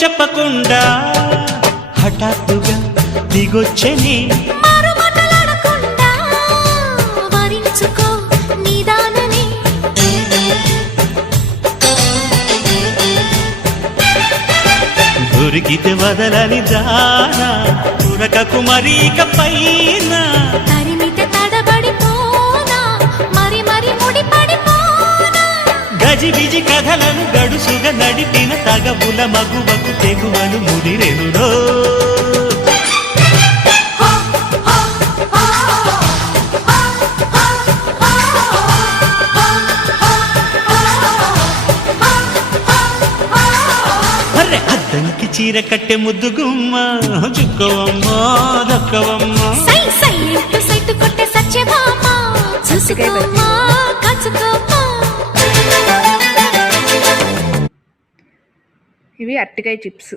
చెప్పకుండా హఠాత్తుగా దిగొచ్చని దొరికితే వదలని దానా ఉరకకు మరీక పైన తరిమితే తడబడిపోనా మరి మరి ముడిపడిపోనా గజిబిజి కథలను గడుసుగా నడిపిన తగవుల మగువకు తెగువలు ముదిరెనురో అద్దంకి చీర కట్టె ముద్దు గుమ్మ చుక్కవమ్మా దక్కవమ్మా సై సై ఇంటూ సైటు కొట్టే సత్యభామ చూసుకోమా కాచుకోమా. ఇవి అరటికాయ చిప్స్.